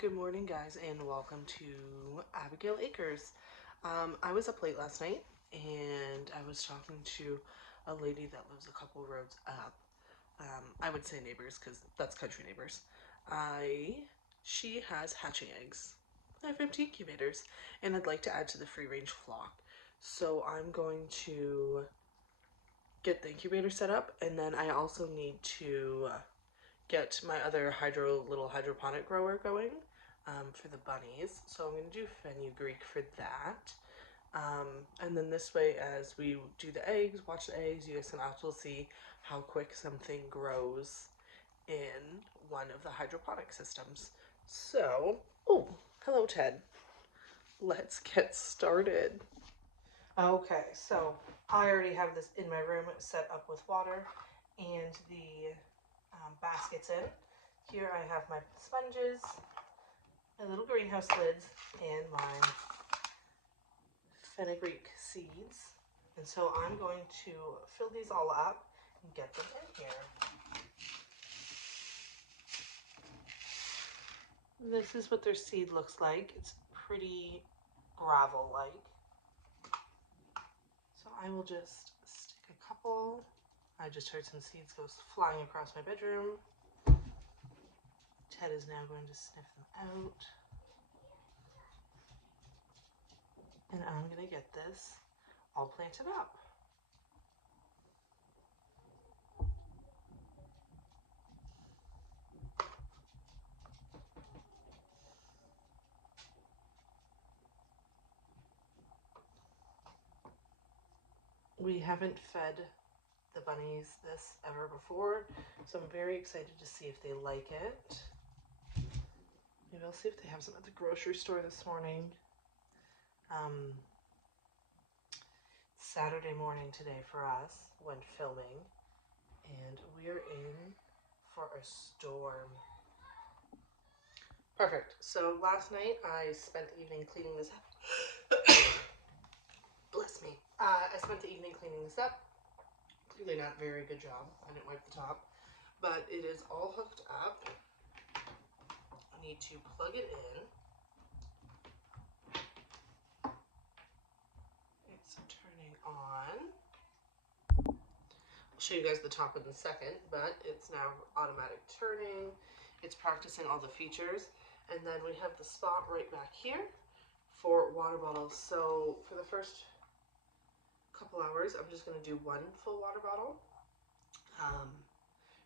Good morning, guys, and welcome to Abigail Acres. I was up late last night, and I was talking to a lady that lives a couple roads up. I would say neighbors because that's country neighbors. She has hatching eggs. I have empty incubators, and I'd like to add to the free range flock. So I'm going to get the incubator set up, and then I also need to get my other little hydroponic grower going for the bunnies. So I'm going to do fenugreek for that. And then this way, as we do the eggs, watch the eggs, you guys can also see how quick something grows in one of the hydroponic systems. So, oh, hello Ted. Let's get started. Okay, so I already have this in my room set up with water and the baskets in. Here I have my sponges, my little greenhouse lids, and my fenugreek seeds. And so I'm going to fill these all up and get them in here. This is what their seed looks like. It's pretty gravel-like. So I will just stick a couple. I just heard some seeds go flying across my bedroom. Ted is now going to sniff them out. And I'm going to get this all planted up. We haven't fed the bunnies this ever before, so I'm very excited to see if they like it. Maybe I'll see if they have some at the grocery store this morning. Saturday morning today for us when filming, and we're in for a storm. Perfect. So last night I spent the evening cleaning this up. Bless me. I spent the evening cleaning this up. Clearly not a very good job. I didn't wipe the top, but it is all hooked up. I need to plug it in. It's turning on. I'll show you guys the top in a second, but it's now automatic turning. It's practicing all the features. And then we have the spot right back here for water bottles. So for the first couple hours, I'm just going to do one full water bottle.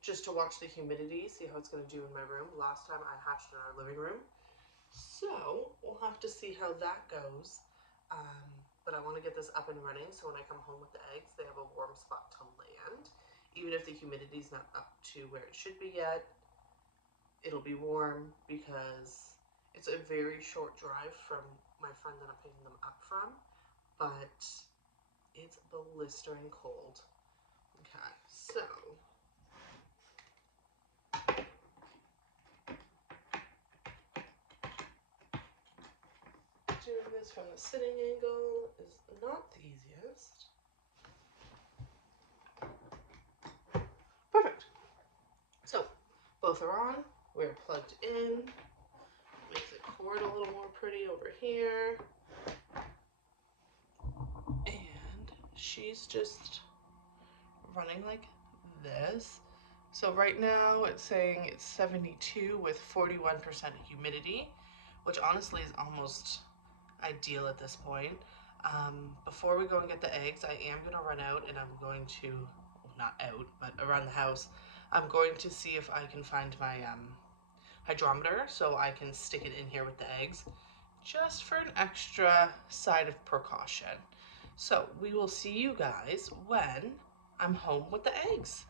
Just to watch the humidity, see how it's going to do in my room. Last time I hatched in our living room. So we'll have to see how that goes. But I want to get this up and running so when I come home with the eggs, they have a warm spot to land. Even if the humidity's not up to where it should be yet, it'll be warm because it's a very short drive from my friend that I'm picking them up from, but it's blistering cold. Okay, so doing this from the sitting angle is not the easiest. Perfect. So both are on. We're plugged in. Makes the cord a little more pretty over here. And she's just running like this. So right now it's saying it's 72 with 41% humidity, which honestly is almost ideal at this point. Before we go and get the eggs, I am going to run out and I'm going to, well, not out, but around the house, I'm going to see if I can find my hydrometer so I can stick it in here with the eggs, just for an extra side of precaution. So we will see you guys when I'm home with the eggs.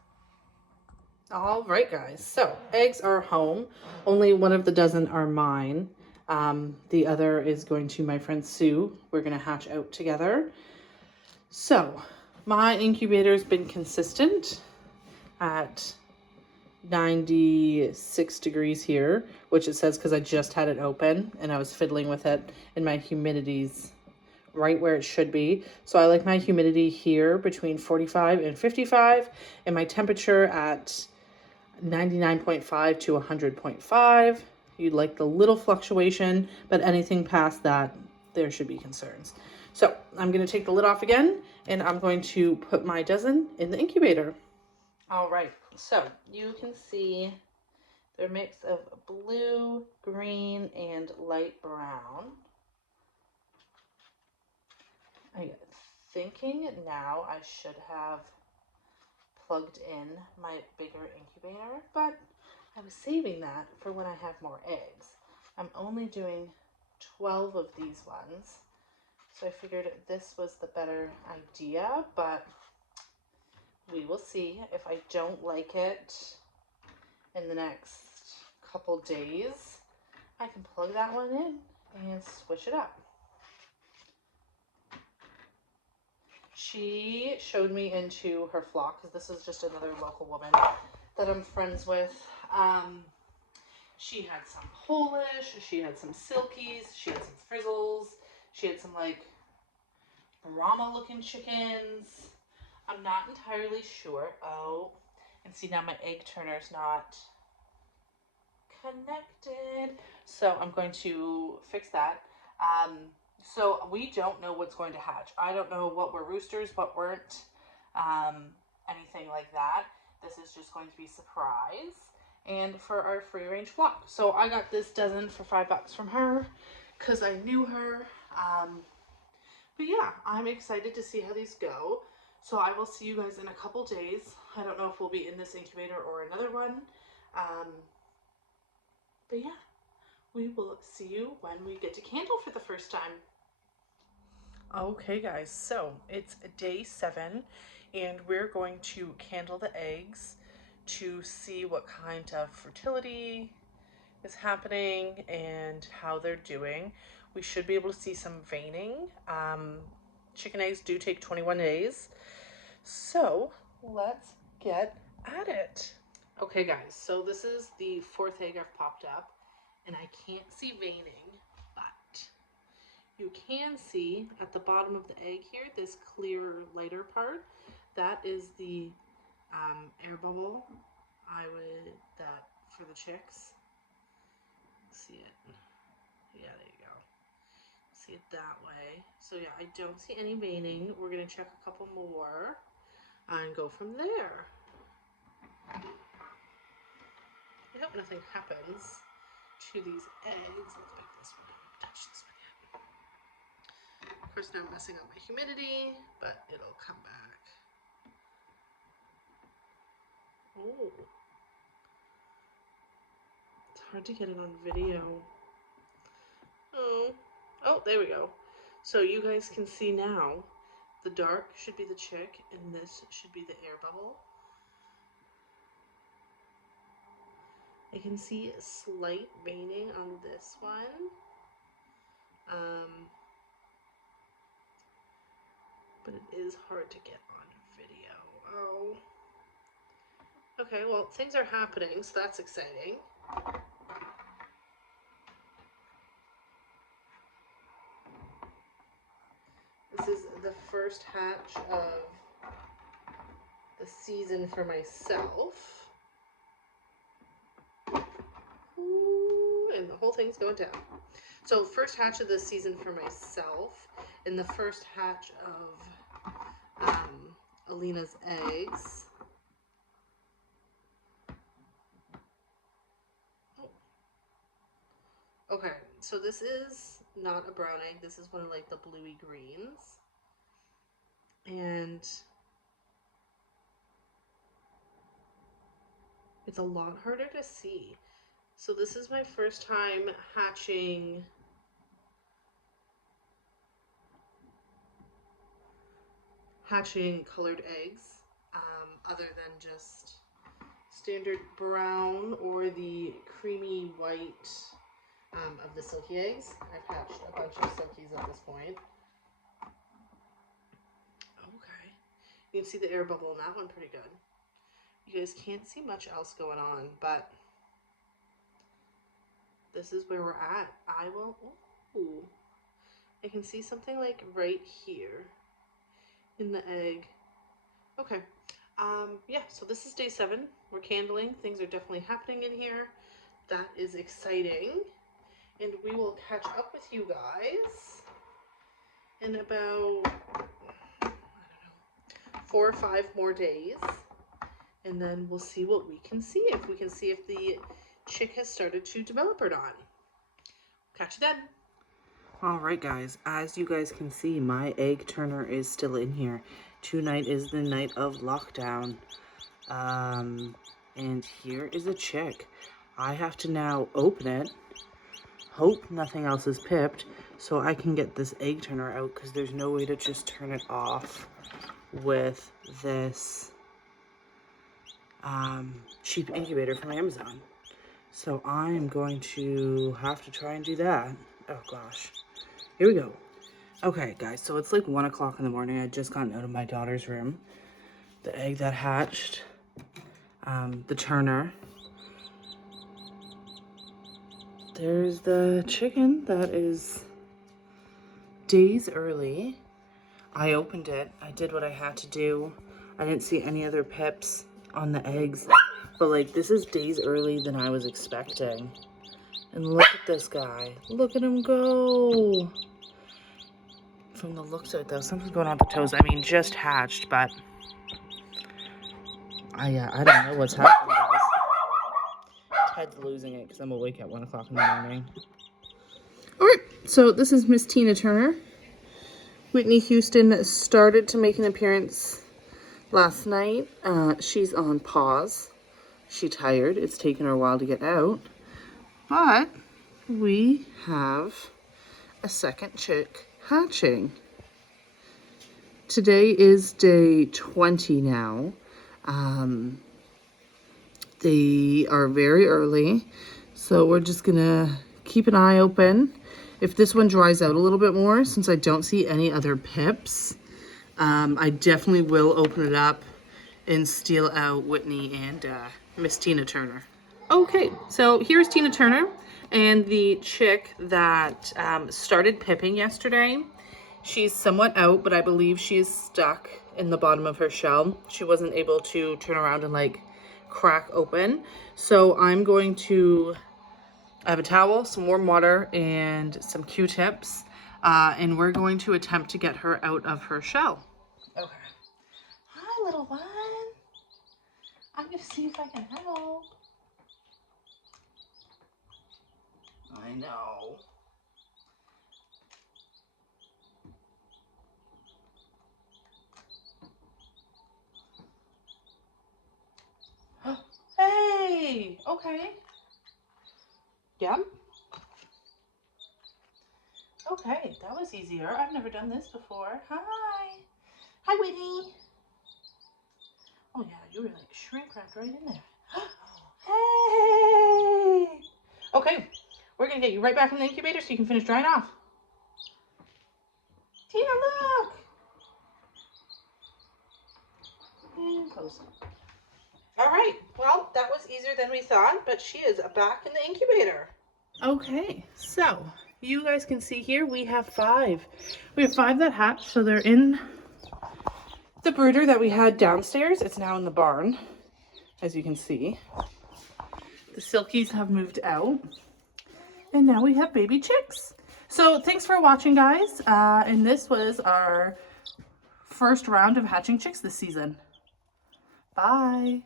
All right, guys, so eggs are home. Only one of the dozen are mine. The other is going to my friend Sue. We're going to hatch out together. So my incubator's been consistent at 96 degrees here, which it says because I just had it open and I was fiddling with it, and my humidity's right where it should be. So I like my humidity here between 45 and 55, and my temperature at 99.5 to 100.5. You'd like the little fluctuation, but anything past that, there should be concerns. So I'm going to take the lid off again, and I'm going to put my dozen in the incubator. All right, so you can see they're a mix of blue, green, and light brown. I'm thinking now I should have plugged in my bigger incubator, but I was saving that for when I have more eggs. I'm only doing 12 of these ones, so I figured this was the better idea, but we will see. If I don't like it in the next couple days, I can plug that one in and switch it up. She showed me into her flock, because this is just another local woman that I'm friends with. She had some Polish, she had some Silkies, she had some Frizzles, she had some like Brahma looking chickens. I'm not entirely sure. Oh, and see now my egg turner's not connected. So I'm going to fix that. So we don't know what's going to hatch. I don't know what were roosters, what weren't, anything like that. This is just going to be surprise. And for our free range flock. So I got this dozen for $5 from her because I knew her. But yeah, I'm excited to see how these go. So I will see you guys in a couple days. I don't know if we'll be in this incubator or another one. But yeah, we will see you when we get to candle for the first time. Okay guys, so it's day 7 and we're going to candle the eggs to see what kind of fertility is happening and how they're doing. We should be able to see some veining. Chicken eggs do take 21 days. So let's get at it. Okay guys, so this is the 4th egg I've popped up and I can't see veining, but you can see at the bottom of the egg here, this clear lighter part, that is the air bubble that for the chicks. See it? Yeah, there you go. See it that way. So yeah, I don't see any veining. We're gonna check a couple more and go from there. I hope nothing happens to these eggs. Let's back this one. Don't touch this one yet. Of course, now I'm messing up my humidity, but it'll come back. Oh, it's hard to get it on video. Oh, there we go. So you guys can see now, the dark should be the chick, and this should be the air bubble. I can see a slight veining on this one. But it is hard to get on video. Oh. Okay, well, things are happening, so that's exciting. This is the first hatch of the season for myself. Ooh, and the whole thing's going down. So first hatch of the season for myself, and the first hatch of Alina's eggs. Oh. Okay, so this is not a brown egg. This is one of like the bluey greens. And it's a lot harder to see. So this is my first time hatching colored eggs, other than just standard brown or the creamy white of the silky eggs. I've hatched a bunch of silkies at this point. Okay, you can see the air bubble in that one pretty good. You guys can't see much else going on, but this is where we're at. Ooh, I can see something like right here in the egg. Okay, yeah, so this is day 7. We're candling. Things are definitely happening in here. that is exciting. And we will catch up with you guys in about, I don't know, 4 or 5 more days. And then we'll see what we can see. If we can see if the chick has started to develop or not. Catch you then. Alright guys, as you guys can see, my egg turner is still in here. Tonight is the night of lockdown. And here is a chick. I have to now open it, hope nothing else is pipped, so I can get this egg turner out, because there's no way to just turn it off with this cheap incubator from Amazon. So I'm going to have to try and do that. Oh gosh. Here we go. Okay guys, so it's like 1 o'clock in the morning. I just gotten out of my daughter's room. The egg that hatched, the turner. There's the chicken that is days early. I opened it. I did what I had to do. I didn't see any other pips on the eggs, but like this is days early than I was expecting. And look at this guy. Look at him go. From the looks of it though, something's going on with the toes. I mean, just hatched, but I don't know what's happening, guys. Ted's losing it because I'm awake at 1 o'clock in the morning. Alright, so this is Miss Tina Turner. Whitney Houston started to make an appearance last night. She's on pause. She's tired. It's taken her a while to get out. But we have a second chick hatching. Today is day 20 now. They are very early, so we're just gonna keep an eye open. If this one dries out a little bit more, since I don't see any other pips, I definitely will open it up and steal out Whitney and Miss Tina Turner. Okay, so here's Tina Turner and the chick that started pipping yesterday. She's somewhat out, but I believe she is stuck in the bottom of her shell. She wasn't able to turn around and like crack open. So I'm going to, I have a towel, some warm water, and some Q-tips. And we're going to attempt to get her out of her shell. Okay. Hi, little one. I'm going to see if I can help. I know. Hey, okay. Yeah. Okay, that was easier. I've never done this before. Hi. Hi, Whitney. Oh yeah, you were like shrink wrapped right in there. Hey. Okay, we're gonna get you right back in the incubator so you can finish drying off. Tina, look. And close. All right, well, that was easier than we thought, but she is back in the incubator. Okay, so you guys can see here we have 5. We have 5 that hatched, so they're in the brooder that we had downstairs. It's now in the barn, as you can see. The silkies have moved out, and now we have baby chicks. So thanks for watching, guys, and this was our first round of hatching chicks this season. Bye.